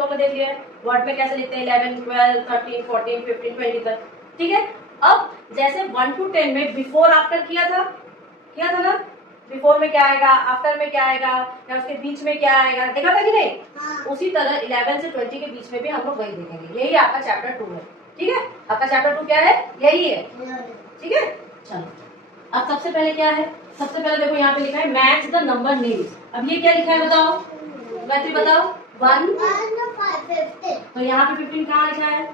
लोगों ने देख लिया है वर्ड में कैसे लिखते हैं 11, 12, 13, 14, 15, 20 तक, ठीक है। अब जैसे 1 to 10 में बिफोर आफ्टर किया था ना, बिफोर में क्या आएगा, आफ्टर में क्या आएगा, या उसके बीच में क्या आएगा, देखा था कि नहीं? हाँ। उसी तरह 11 से 20 के बीच में भी हम लोग वही देखेंगे। यही आपका चैप्टर 2 है, ठीक है। आपका चैप्टर 2 क्या है? यही है, ठीक है। चलो अब सबसे पहले क्या है, सबसे पहले देखो यहाँ पे लिखा है मैच द नंबर नेम्स। अब ये क्या लिखा है बताओ, गायत्री बताओ। 1 तो यहाँ पे 15 कहाँ लिखा है,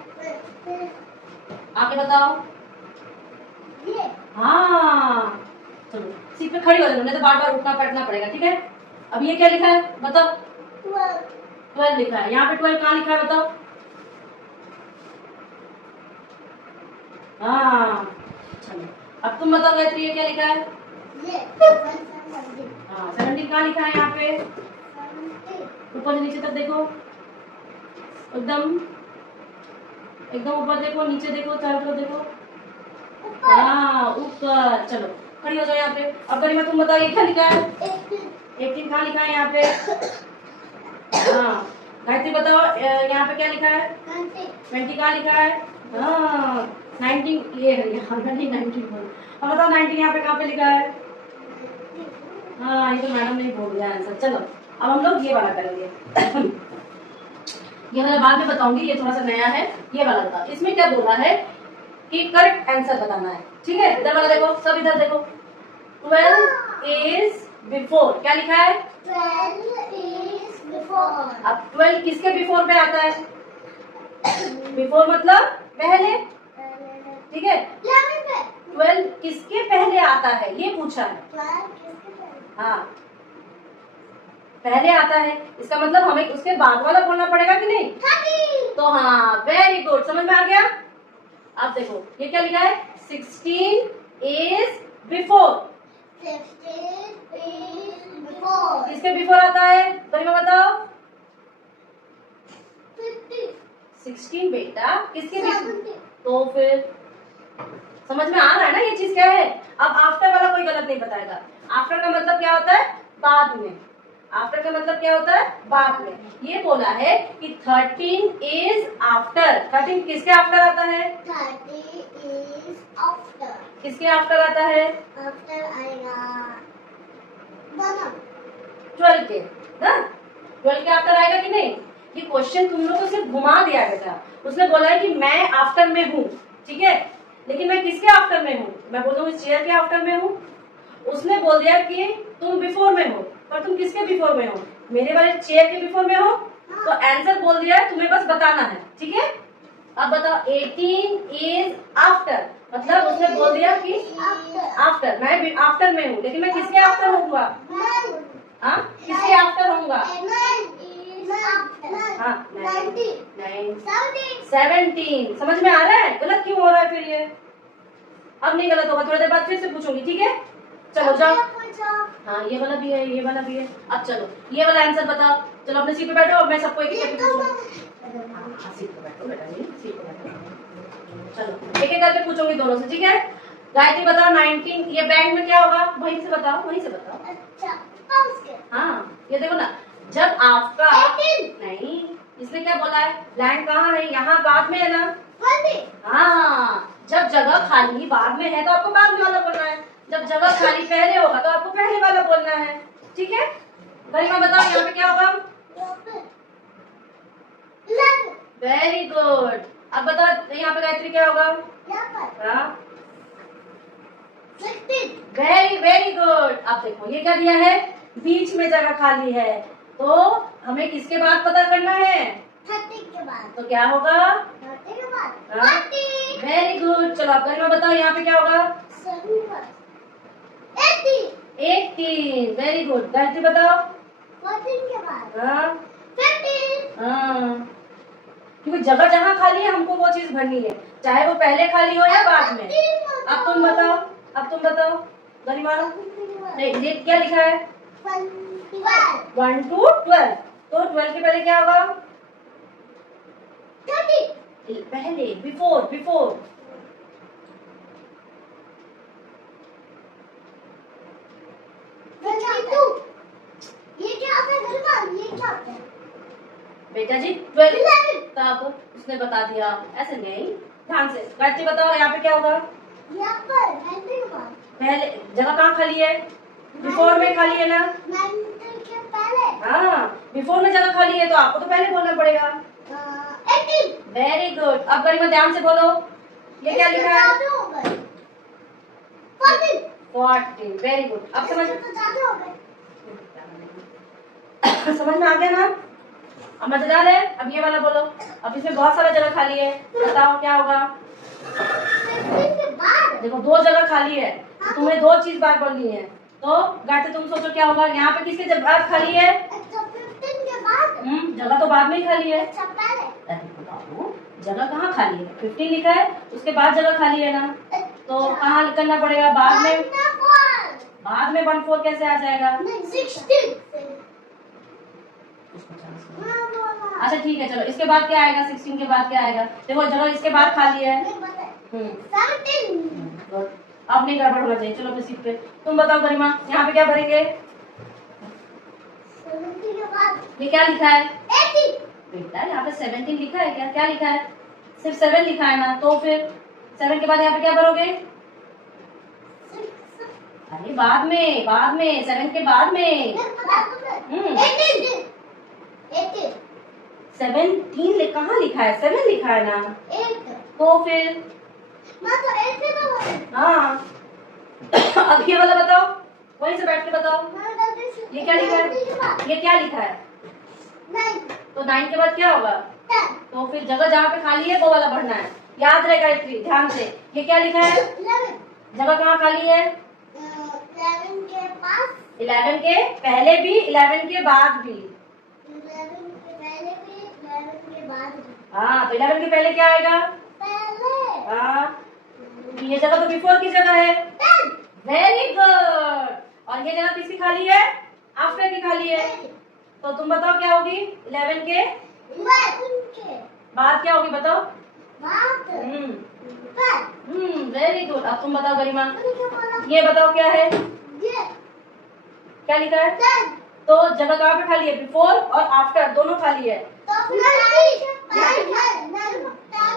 आके बताओ। हाँ चलो सीट पे खड़ी हो जाओ, नहीं तो बार बार उठना बैठना पड़ेगा, ठीक है। अब ये क्या लिखा है बताओ, 12 लिखा है। यहाँ पे 12 कहाँ लिखा है बताओ। हाँ चलो अब तुम बताओ गायत्री ये क्या लिखा है। हाँ 17 कहाँ लिखा है यहाँ पे, ऊपर से नीचे तक देखो, एकदम एकदम ऊपर देखो, नीचे देखो, चारों तरफ देखो। हाँ ऊपर। चलो खड़ी हो जाओ यहाँ पे। अब गरिमा तुम बताओ ये क्या लिखा है, 18 कहाँ लिखा है यहाँ पे। हाँ गायत्री बताओ यहाँ पे क्या लिखा है, 20 कहाँ लिखा है। हाँ 19 ये है यहाँ 19 अब बताओ 19 यहाँ पे कहाँ पे लिखा है। हाँ ये तो मैडम ने बोल दिया आंसर। चलो अब हम लोग ये वाला करेंगे ये वाला बाद में बताऊंगी, ये थोड़ा सा नया है ये वाला बता। इसमें क्या बोला है कि करेक्ट आंसर बताना है, ठीक है। इधर वाला देखो, सब इधर देखो। 12 इज बिफोर, क्या लिखा है 12 is before। अब 12 किसके बिफोर पे आता है, बिफोर मतलब पहले, ठीक है। 12 किसके पहले आता है ये पूछा है। हाँ पहले आता है, इसका मतलब हमें उसके बाद वाला बोलना पड़ेगा कि नहीं। तो हाँ वेरी गुड, समझ में आ गया। अब देखो ये क्या लिखा है, 16 इज बिफोर। 16 is before। किसके बिफोर आता है गरिमा बताओ। 16 बेटा किसके बिफोर, तो फिर समझ में आ रहा है ना ये चीज क्या है। अब आफ्टर वाला कोई गलत नहीं बताएगा। आफ्टर का मतलब क्या होता है, बाद में। आफ्टर का मतलब क्या होता है, बाद में। ये बोला है कि 13 इज आफ्टर। 13 किसके आफ्टर आता है, 30 is after। किसके आफ्टर आता है, आफ्टर आएगा 12 के ना, 12 के आफ्टर आएगा कि नहीं। ये क्वेश्चन तुम लोग को सिर्फ घुमा दिया बेटा। उसने बोला है कि मैं आफ्टर में हूँ, ठीक है, लेकिन मैं किसके आफ्टर में हूँ, मैं बोल रहा हूँ इस चेयर के आफ्टर में हूँ। उसने बोल दिया कि तुम बिफोर में हो, पर तुम किसके बिफोर में हो, मेरे वाले चेयर के बिफोर में हो। तो आंसर बोल दिया है, तुम्हें बस बताना है, ठीक है। अब बताओ 18 इज आफ्टर, मतलब उसने बोल दिया कि आफ्टर, मैं आफ्टर में हूँ, लेकिन मैं किसके आफ्टर होऊंगा, हाँ किसके आफ्टर होऊंगा। हाँ 17 समझ में आ रहा है, गलत क्यों हो रहा है फिर ये। अब नहीं गलत होगा, थोड़ी देर बाद फिर से पूछूंगी, ठीक है। चलो जाओ। हाँ ये वाला भी है, ये वाला भी है। अब चलो ये वाला आंसर बताओ। चलो अपने सीट पे बैठो, अब मैं सबको एक एक पूछूंगी। हाँ सीट पे बैठो बेटा जी, सीट पे बैठो। चलो एक एक करके पूछूंगी दोनों से, ठीक है। गायत्री बताओ 19 ये बैंक में क्या होगा, वहीं से बताओ, वहीं से बताओ। अच्छा हाँ ये देखो ना, जब आपका नहीं, इसने क्या बोला है, लैंड कहाँ है, यहाँ बाद में है ना। हाँ जब जगह खाली बाद में है तो आपको बाद में वाला बोलना है, जब जगह खाली पहले होगा तो आपको पहले वाला बोलना है, ठीक है। गरिमा बताओ यहाँ पे क्या होगा, वेरी गुड। अब बताओ यहाँ पे गायत्री क्या होगा, हाँ वेरी वेरी गुड। अब देखो ये क्या दिया है, बीच में जगह खाली है, तो हमें किसके बाद पता करना है, 30 के बाद। तो क्या होगा, 30 के बाद। Very good. चलो अब गरिमा बताओ यहाँ पे क्या होगा, 18 वेरी गुड। गायत्री बताओ 14 के बाद। हाँ 15। हाँ, क्योंकि जगह जहाँ खाली है हमको वो चीज भरनी है, चाहे वो पहले खाली हो या बाद में। अब तुम बताओ, अब तुम बताओ गरिमा। नहीं ये क्या लिखा है, 1 to 12, तो 12 के पहले क्या होगा, 30 पहले बिफोर, बिफोर 22। ये क्या होता है, ये क्या होता है बेटा, क्या जी 12। 11 तब उसने बता दिया, ऐसे नहीं, ध्यान से। गायत्री बताओ यहाँ पे क्या होगा? यहाँ पर 19 के बाद पहले जगह कहाँ खाली है? बिफोर में खाली है ना? 19 के पहले हाँ, बिफोर में जगह खाली है तो आपको तो पहले बोलना पड़ेगा। 18 वेरी गुड। अब गरिमा ध्यान से बोलो, ये क्या लिखा है? 14 14। Very good. अब समझ तो ज्यादा हो गए। समझ में आ गया ना? अब मजेदार है। अब ये वाला बोलो। अब इसमें बहुत सारा जगह खाली है, बताओ क्या होगा? 15 के बाद देखो 2 जगह खाली है, तो तुम्हें 2 चीज बात बोलनी है। तो गायत्री तुम सोचो क्या होगा? यहाँ पे किसकी जगह खाली है? अच्छा 15 के बाद जगह तो बाद में ही खाली है। अच्छा पहले अरे बाबू, जगह कहाँ खाली है? 15 लिखा है, उसके बाद जगह खाली है ना, तो कहाँ करना पड़ेगा? बाद में। बाद में 14 कैसे आ जाएगा? 16 अच्छा ठीक है, चलो इसके बाद क्या आएगा? 16 के बाद क्या आएगा? देखो जगह इसके बाद खाली है। 17 गुड। अब नहीं गड़बड़ होना चाहिए। चलो फिर सीट पे तुम बताओ गरिमा, यहाँ पे क्या भरेंगे? 17 के बाद ये क्या लिखा है? 18 बेटा यहाँ पे 17 लिखा है क्या? क्या लिखा है? सिर्फ 7 लिखा है ना, तो फिर 7 के बाद यहाँ पे क्या भरोगे? अरे बाद में 7 के बाद में 17 कहाँ लिखा है? 7 लिखा है ना, तो फिर हाँ। अब ये वाला बताओ, वहीं से बैठ के बताओ, ये क्या लिखा है? ये क्या लिखा है? तो 9 के बाद क्या होगा? तो फिर जगह जहाँ पे खाली है वो वाला भरना है। याद रहेगा इतनी ध्यान से। ये क्या लिखा है? जगह कहाँ खाली है? 11 के पास 11 के पहले भी, 11 के बाद भी। 11 के पहले भी 11 के बाद भी हाँ, तो 11 के पहले क्या आएगा? पहले हाँ, ये जगह तो बिफोर की जगह है। 10 वेरी गुड। और ये जगह किसकी खाली है? आफ्टर की खाली है। तो तुम बताओ क्या होगी? 11 के 11 के बाद क्या होगी? बताओ। बाद वेरी गुड। अब तुम बताओ गरिमा, क्या बोला? ये बताओ क्या है? ये क्या लिखा है? 10 तो जगह कहाँ पे खाली है? बिफोर और आफ्टर दोनों खाली है। तो फिर 10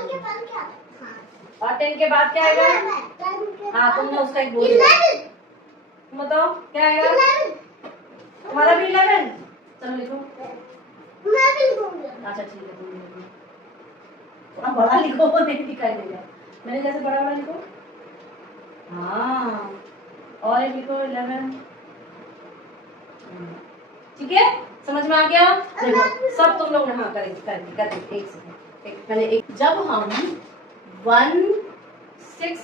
के बाद क्या? और 10 के बाद क्या आएगा? 10 के हाँ, तुमने उसका एक बोल दिया। 11 तुम बताओ क्या आएगा? 11 तुम्हारा भी 11। चलो लिखो। मैं भी बोलूंगा। अच्छा ठीक है, तुम लिखो। थोड़ा बड़ा लिखो, नहीं दिखाई देगा। मैंने जैसे बड़ा बड़ा लिखो। हाँ, और एक लिखो 11। ठीक है, समझ में आ गया? देखो सब तुम लोग हाँ करेंगे करेंगे करेंगे। एक सेकंड, पहले एक, जब हम 1 6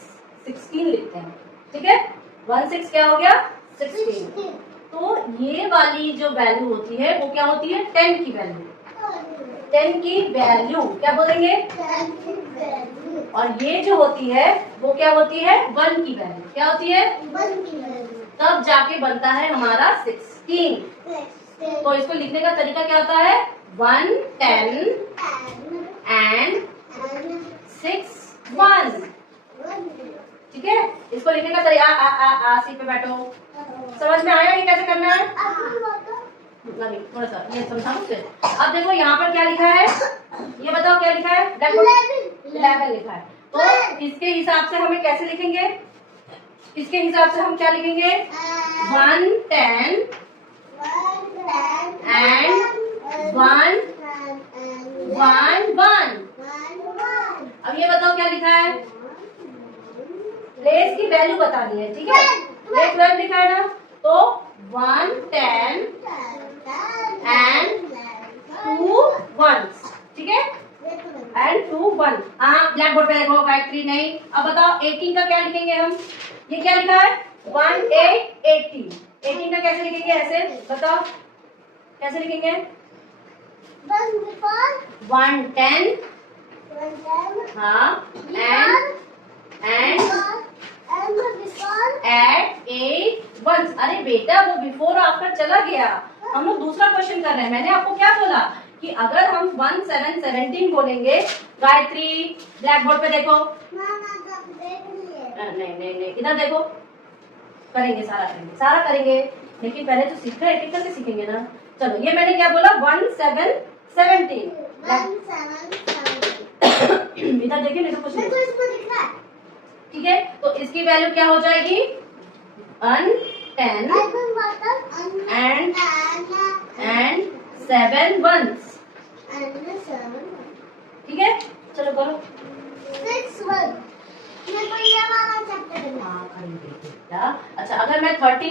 16 लिखते हैं, ठीक है, 1 6 क्या हो गया? 16। तो ये वाली जो वैल्यू होती है वो क्या होती है? 10 की वैल्यू। 10 की वैल्यू क्या बोलेंगे? और ये जो होती है वो क्या होती है? 1 की वैल्यू। क्या होती है? तब जाके बनता है हमारा 16। तो इसको लिखने का तरीका क्या होता है? 1 10 एंड 6 1। ठीक है, इसको लिखने का तरीका सीट पे बैठो। समझ में आया कि कैसे करना है? नहीं, थोड़ा सा ये समझाऊं फिर। अब देखो यहाँ पर क्या लिखा है? ये बताओ क्या लिखा है? 11 लिखा है। तो इसके हिसाब से हमें कैसे लिखेंगे? इसके हिसाब से हम क्या लिखेंगे? 1 10 एंड 1 1 1। अब ये बताओ क्या लिखा है? प्लेस की वैल्यू बतानी है, ठीक है? ये 12 लिखा है ना, तो 1 10 एंड 2 1, ठीक है, एंड 2 1। हाँ, ब्लैक बोर्ड पे देखो, गायत्री नहीं। अब बताओ 18 का क्या लिखेंगे हम? ये क्या लिखा है? 1 8 18। 18 का कैसे लिखेंगे? ऐसे बताओ कैसे लिखेंगे? 1 10 हाँ एंड एट 8 1। अरे बेटा वो बिफोर आफ्टर चला गया, हम लोग दूसरा क्वेश्चन कर रहे हैं। मैंने आपको क्या बोला कि अगर हम 1 7 17 बोलेंगे, गायत्री ब्लैक बोर्ड पे देखो। नहीं नहीं नहीं, इधर देखो। करेंगे, सारा करेंगे, लेकिन पहले तो सीख रहे, एक एक करके सीखेंगे ना। चलो, ये मैंने क्या बोला? 1 7 17। 1 7 7 इधर देखिए, नहीं तो कुछ मेरे नहीं। को इसमें दिख रहा है। ठीक है, तो इसकी वैल्यू क्या हो जाएगी? 1 10 I can button and 7 ones। and 7 ठीक है, चलो करो। 6 1 मेरे को ये वाला चैप्टर करना है। हाँ, करेंगे बेटा। अच्छा, अगर मैं 13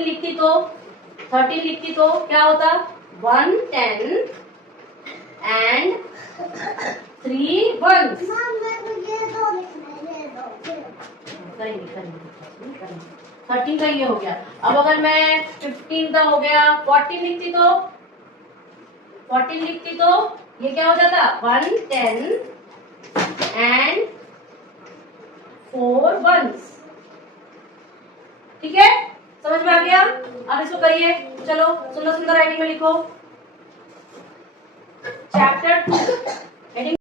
लिखती तो क्या होता? 1 10 and 3 ones। माम मेरे को ये दो लिखना है, ये दो। करेंगे 13 का ये हो गया। अब अगर मैं 15 का हो गया 14 लिखती तो ये क्या हो जाता? 1 10 and 4 ones। ठीक है, समझ में आ गया? अब इसको करिए, चलो सुंदर सुंदर राइटिंग में लिखो। चैप्टर